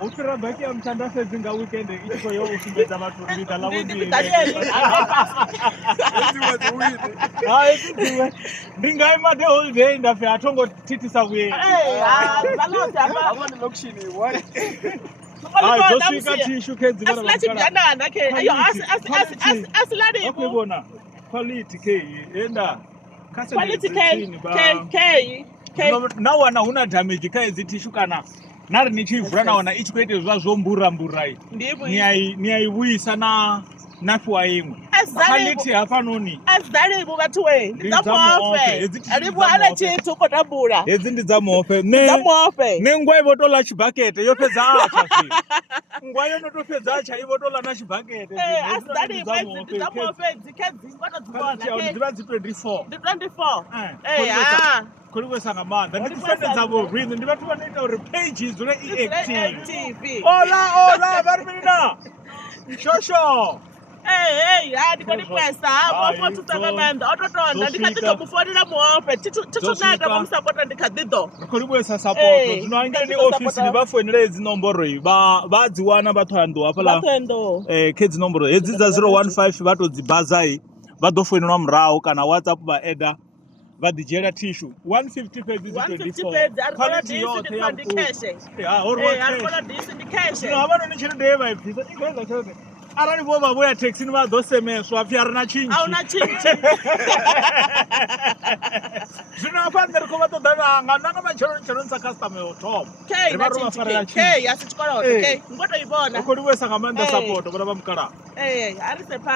Ufira baki ya mtanda sezinga weekend ichiko yo usimbeza watu rita la wodi. Ndingai ma the whole day ndafe atongo titi sawe. Balota hapa. Abona lokshini why? Josika tishu kenzi bana. Asilati mjana ke. Ayo asilani. Okay bona. Quality ke enda. Quality K. Na wana huna damage kai zitishu kana. Nari nichivura naona ichikuite zvombura mburai. Ni aiwisa na fwa imwe. Quality hafanoni. Azidale bo batwe. Ndzamofe. Aribo ana chitu kodabura. Ezi ndidzamofe. Nengwa ivotola chibhakete yopedza acha fi. Ngwa yonotopedza acha ivotola na chibhakete. Azidale bo ndzamofe dzikedzi ngota dzibona. Ndiva 24. 24. Kuri sanga manda ndikufendedza vo green ndivatu vanoita uri pages ure active. Ola varumina. Shosho. Ndikoni kwesa hapo tutanga manda ototonda ndikatito kufonera muope titunaka pamusapota ndikadido kulibwesa support zvinoangira ni office nivafonera edzi nomboro iyi vadziwana vatando apala kedzi nomboro edzi dza 015 vatodzibhazai vadofonera murao kana WhatsApp vaeda vadijera tissue 150 pages 24 quality yote ya ndikeshe horwa ndikeshe havano chirinde vaipisa ikweza chote arali vo vavoya taxi ni vadosemeswa fyarina chinchi auna chinchi zvino afanire ko vatodana nanga machero nsa customer yotoma ke yasichikora ngoto ibona ukodi wesa ngamanda support vana vamukara ari sepa